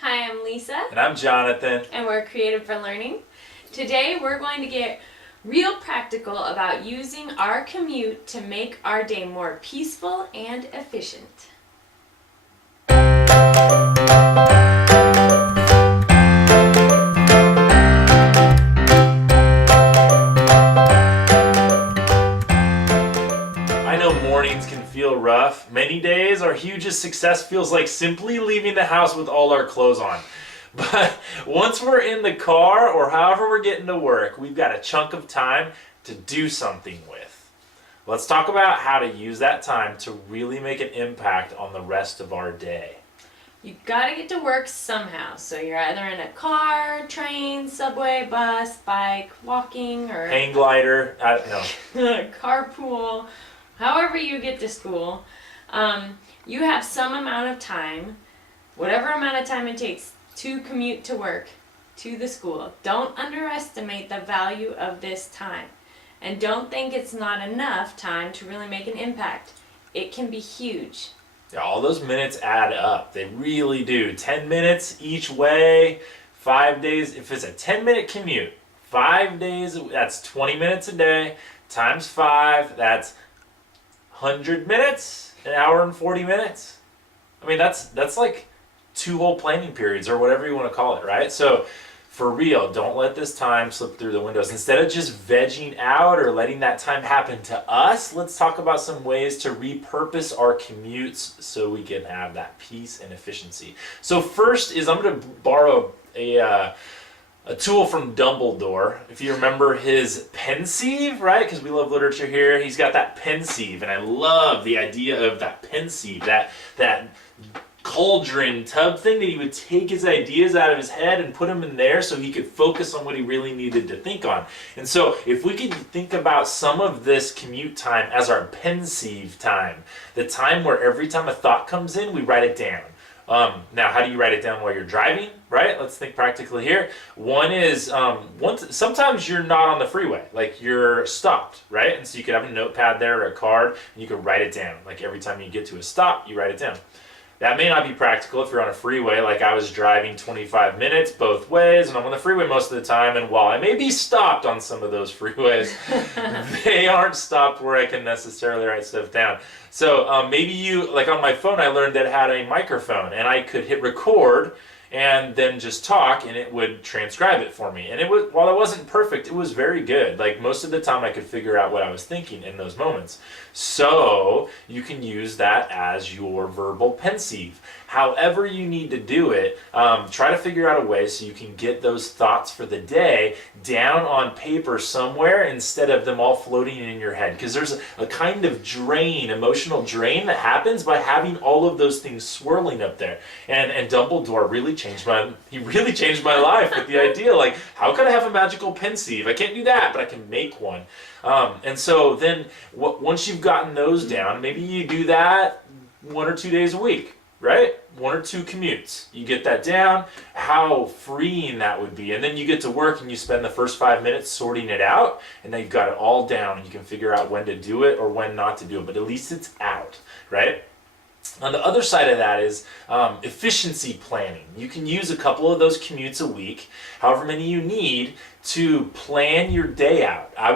Hi, I'm Lisa. And I'm Jonathan. And we're Creative for Learning. Today we're going to get real practical about using our commute to make our day more peaceful and efficient. I know mornings can feel rough. Many days, our hugest success feels like simply leaving the house with all our clothes on. But once we're in the car or however we're getting to work, we've got a chunk of time to do something with. Let's talk about how to use that time to really make an impact on the rest of our day. You gotta get to work somehow. So you're either in a car, train, subway, bus, bike, walking, or Hang glider, carpool, however you get to school. You have some amount of time, whatever amount of time it takes to commute to work, to the school. Don't underestimate the value of this time. And don't think it's not enough time to really make an impact. It can be huge. Yeah, all those minutes add up. They really do. 10 minutes each way, 5 days. If it's a 10-minute commute, 5 days, that's 20 minutes a day, times 5, that's 100 minutes, an hour and 40 minutes. I mean, that's like 2 whole planning periods or whatever you want to call it, right? So for real, don't let this time slip through the windows. Instead of just vegging out or letting that time happen to us, let's talk about some ways to repurpose our commutes so we can have that peace and efficiency. So first is I'm going to borrow a tool from Dumbledore. If you remember his pensieve, right? Because we love literature here. He's got that pensieve, and I love the idea of that pensieve, that cauldron tub thing that he would take his ideas out of his head and put them in there so he could focus on what he really needed to think on. And so if we could think about some of this commute time as our pensieve time, the time where every time a thought comes in, we write it down. Now, how do you write it down while you're driving, right? Let's think practically here. One is, sometimes you're not on the freeway, like you're stopped, right? And so you could have a notepad there or a card, and you could write it down. Like every time you get to a stop, you write it down. That may not be practical if you're on a freeway, like I was driving 25 minutes both ways, and I'm on the freeway most of the time, and while I may be stopped on some of those freeways, they aren't stopped where I can necessarily write stuff down. So maybe you, like on my phone, I learned that it had a microphone, and I could hit record and then just talk, and it would transcribe it for me. And it was, while it wasn't perfect, it was very good. Like most of the time I could figure out what I was thinking in those moments. So you can use that as your verbal pensieve. However you need to do it, try to figure out a way so you can get those thoughts for the day down on paper somewhere instead of them all floating in your head. Because there's a kind of drain, emotional drain that happens by having all of those things swirling up there. And Dumbledore really changed my life with the idea, like, how could I have a magical pensieve? I can't do that, but I can make one. And so then once you've gotten those down, maybe you do that 1 or 2 days a week, right? 1 or 2 commutes. You get that down, how freeing that would be. And then you get to work and you spend the first 5 minutes sorting it out, and then you've got it all down and you can figure out when to do it or when not to do it, but at least it's out, right? On the other side of that is efficiency planning. You can use a couple of those commutes a week, however many you need, to plan your day out. I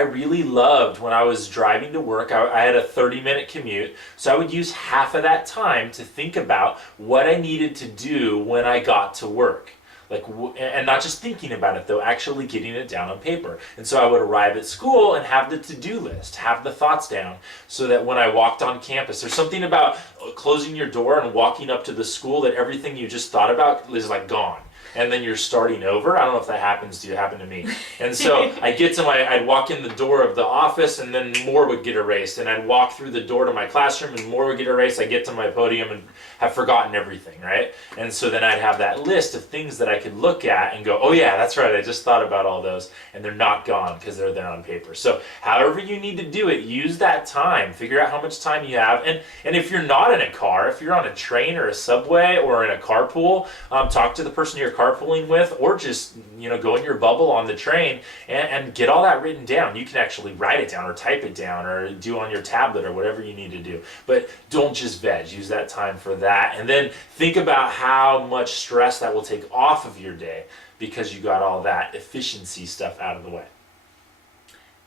really loved when I was driving to work, I had a 30-minute commute, so I would use half of that time to think about what I needed to do when I got to work. And not just thinking about it though, actually getting it down on paper. And so I would arrive at school and have the to-do list, have the thoughts down, so that when I walked on campus, there's something about closing your door and walking up to the school that everything you just thought about is like gone. And then you're starting over. I don't know if that happens to you. It happened to me. And so I'd walk in the door of the office and then more would get erased. And I'd walk through the door to my classroom and more would get erased. I get to my podium and have forgotten everything, right? And so then I'd have that list of things that I could look at and go, oh yeah, that's right. I just thought about all those. And they're not gone because they're there on paper. So however you need to do it, use that time. Figure out how much time you have. And if you're not in a car, if you're on a train or a subway or in a carpool, talk to the person you're carpooling with, or just go in your bubble on the train and get all that written down. You can actually write it down or type it down or do on your tablet or whatever you need to do. But don't just veg. Use that time for that, and then think about how much stress that will take off of your day because you got all that efficiency stuff out of the way.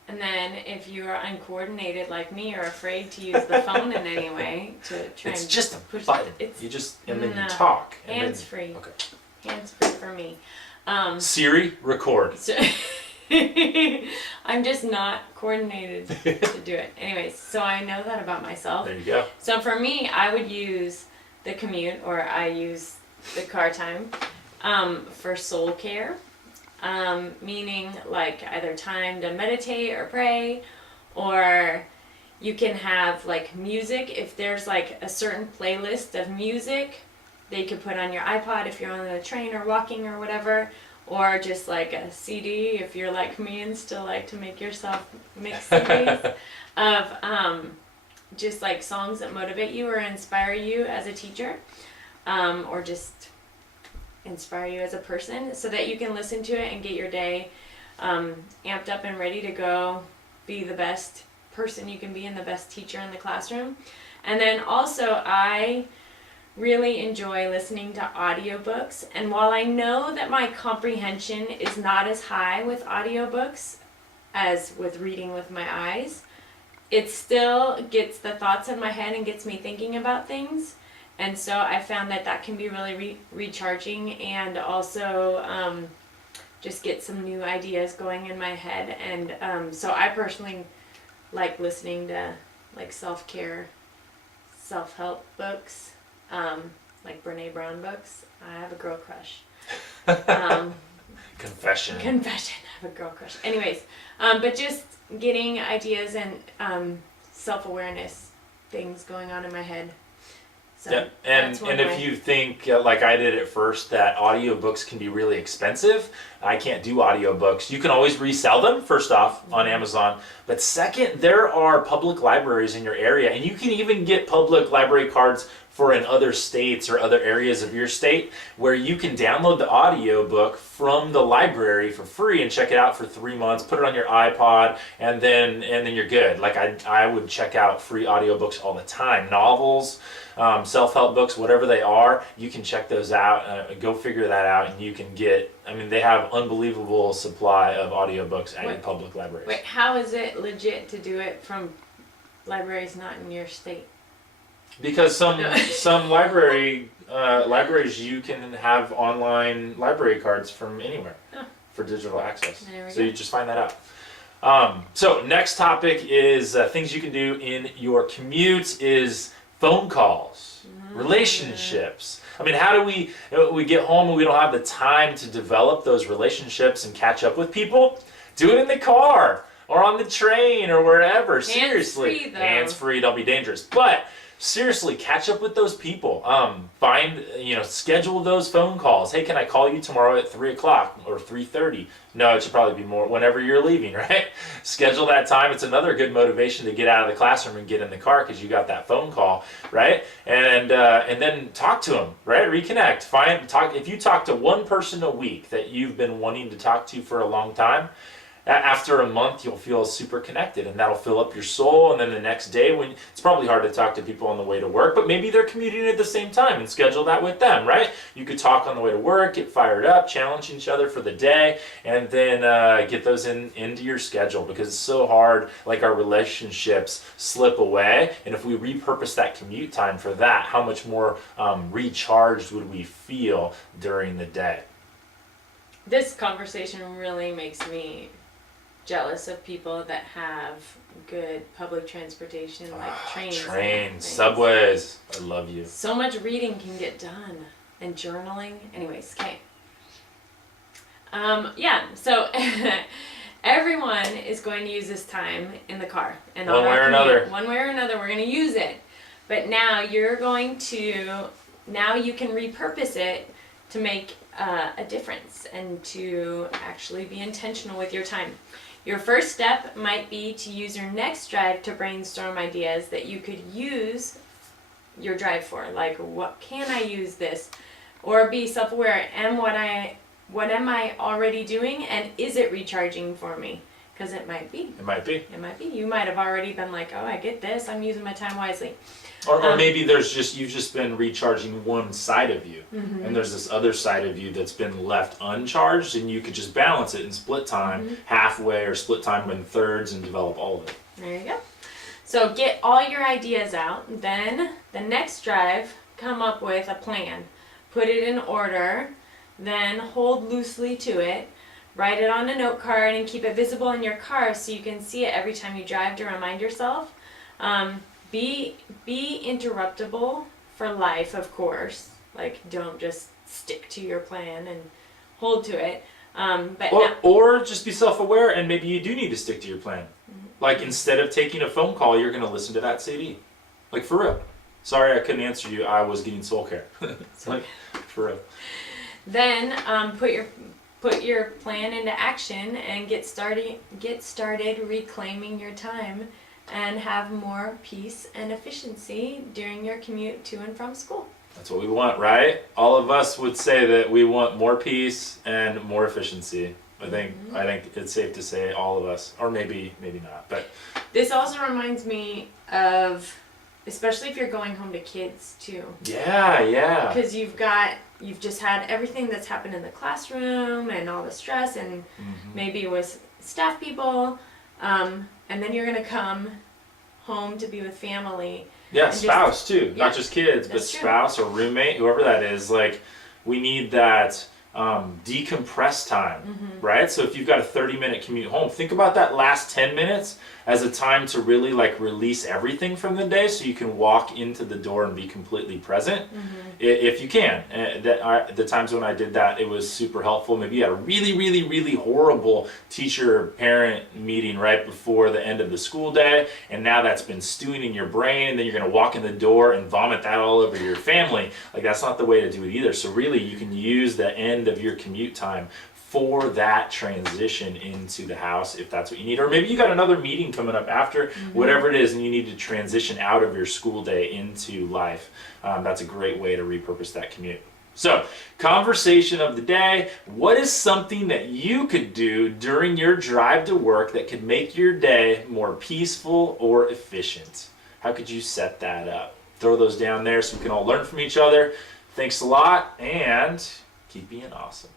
And then if you are uncoordinated like me or afraid to use the phone in any way to try It's and just a push button. it's You just and then no, you talk. And hands then, free. okay. Hands free for me. Siri, record. So I'm just not coordinated to do it. Anyways, so I know that about myself. There you go. So for me, I would use the commute, or I use the car time for soul care. Meaning like either time to meditate or pray, or you can have like music. If there's like a certain playlist of music that you could put on your iPod if you're on the train or walking or whatever, or just like a CD if you're like me and still like to make yourself mix CDs of just like songs that motivate you or inspire you as a teacher, or just inspire you as a person, so that you can listen to it and get your day amped up and ready to go be the best person you can be and the best teacher in the classroom. And then also I really enjoy listening to audiobooks, and while I know that my comprehension is not as high with audiobooks as with reading with my eyes, it still gets the thoughts in my head and gets me thinking about things. And so I found that can be really recharging, and also just get some new ideas going in my head. And so I personally like listening to like self-care, self-help books, like Brene Brown books. I have a girl crush. Confession. I have a girl crush. Anyways, but just getting ideas and self-awareness things going on in my head. So yeah, and if you think, like I did at first, that audiobooks can be really expensive, I can't do audiobooks. You can always resell them, first off, on Amazon. But second, there are public libraries in your area, and you can even get public library cards for in other states or other areas of your state, where you can download the audiobook from the library for free and check it out for 3 months, put it on your iPod, and then you're good. Like I would check out free audiobooks all the time. Novels, self-help books, whatever they are, you can check those out. Go figure that out, and you can get, they have unbelievable supply of audiobooks at your public libraries. Wait, how is it legit to do it from libraries not in your state? Because some libraries you can have online library cards from anywhere for digital access. So you just find that out. So next topic is things you can do in your commute is phone calls, relationships. How do we get home and we don't have the time to develop those relationships and catch up with people? Do it in the car or on the train or wherever. Seriously, hands-free, don't be dangerous. But seriously, catch up with those people. Schedule those phone calls. Hey, can I call you tomorrow at 3 o'clock or 3:30? No, it should probably be more whenever you're leaving, right? Schedule that time. It's another good motivation to get out of the classroom and get in the car because you got that phone call, right? And then talk to them, right? Reconnect. If you talk to one person a week that you've been wanting to talk to for a long time, after a month, you'll feel super connected, and that'll fill up your soul. And then the next day, when it's probably hard to talk to people on the way to work, but maybe they're commuting at the same time, and schedule that with them, right? You could talk on the way to work, get fired up, challenge each other for the day, and then get those into your schedule, because it's so hard. Like, our relationships slip away, and if we repurpose that commute time for that, how much more recharged would we feel during the day? This conversation really makes me jealous of people that have good public transportation, like trains, subways. I love you. So much reading can get done, and journaling. Anyways, okay. So everyone is going to use this time in the car, and one way or another. One way or another, we're going to use it. But now you can repurpose it to make a difference and to actually be intentional with your time. Your first step might be to use your next drive to brainstorm ideas that you could use your drive for. Like, what can I use this? Or be self-aware. What am I already doing, and is it recharging for me? Because it might be. It might be. It might be. You might have already been like, oh, I get this. I'm using my time wisely. Or maybe you've just been recharging one side of you, Mm-hmm. and there's this other side of you that's been left uncharged, and you could just balance it in split time, halfway, or split time in thirds, and develop all of it. There you go. So get all your ideas out. Then the next drive, come up with a plan. Put it in order. Then hold loosely to it. Write it on a note card and keep it visible in your car so you can see it every time you drive to remind yourself. Be interruptible for life, of course. Like, don't just stick to your plan and hold to it. Or just be self-aware, and maybe you do need to stick to your plan. Like, instead of taking a phone call, you're going to listen to that CD. Like, for real. Sorry I couldn't answer you. I was getting soul care. Like, for real. Then put your plan into action and get started reclaiming your time and have more peace and efficiency during your commute to and from school. That's what we want, right? All of us would say that we want more peace and more efficiency. I think it's safe to say all of us, or maybe not. But this also reminds me of, especially if you're going home to kids too. Yeah. Because you've just had everything that's happened in the classroom and all the stress and maybe with staff people, and then you're gonna come home to be with family. Yeah, spouse too, not just kids, but spouse or roommate, whoever that is. Like, we need that decompress time, right? So if you've got a 30-minute commute home, think about that last 10 minutes as a time to really like release everything from the day so you can walk into the door and be completely present, if you can. The times when I did that, it was super helpful. Maybe you had a really horrible teacher-parent meeting right before the end of the school day, and now that's been stewing in your brain, and then you're going to walk in the door and vomit that all over your family. Like, that's not the way to do it either. So really, you can use the end of your commute time for that transition into the house, if that's what you need. Or maybe you got another meeting coming up after, whatever it is, and you need to transition out of your school day into life. That's a great way to repurpose that commute. So, conversation of the day: what is something that you could do during your drive to work that could make your day more peaceful or efficient? How could you set that up? Throw those down there so we can all learn from each other. Thanks a lot, and keep being awesome.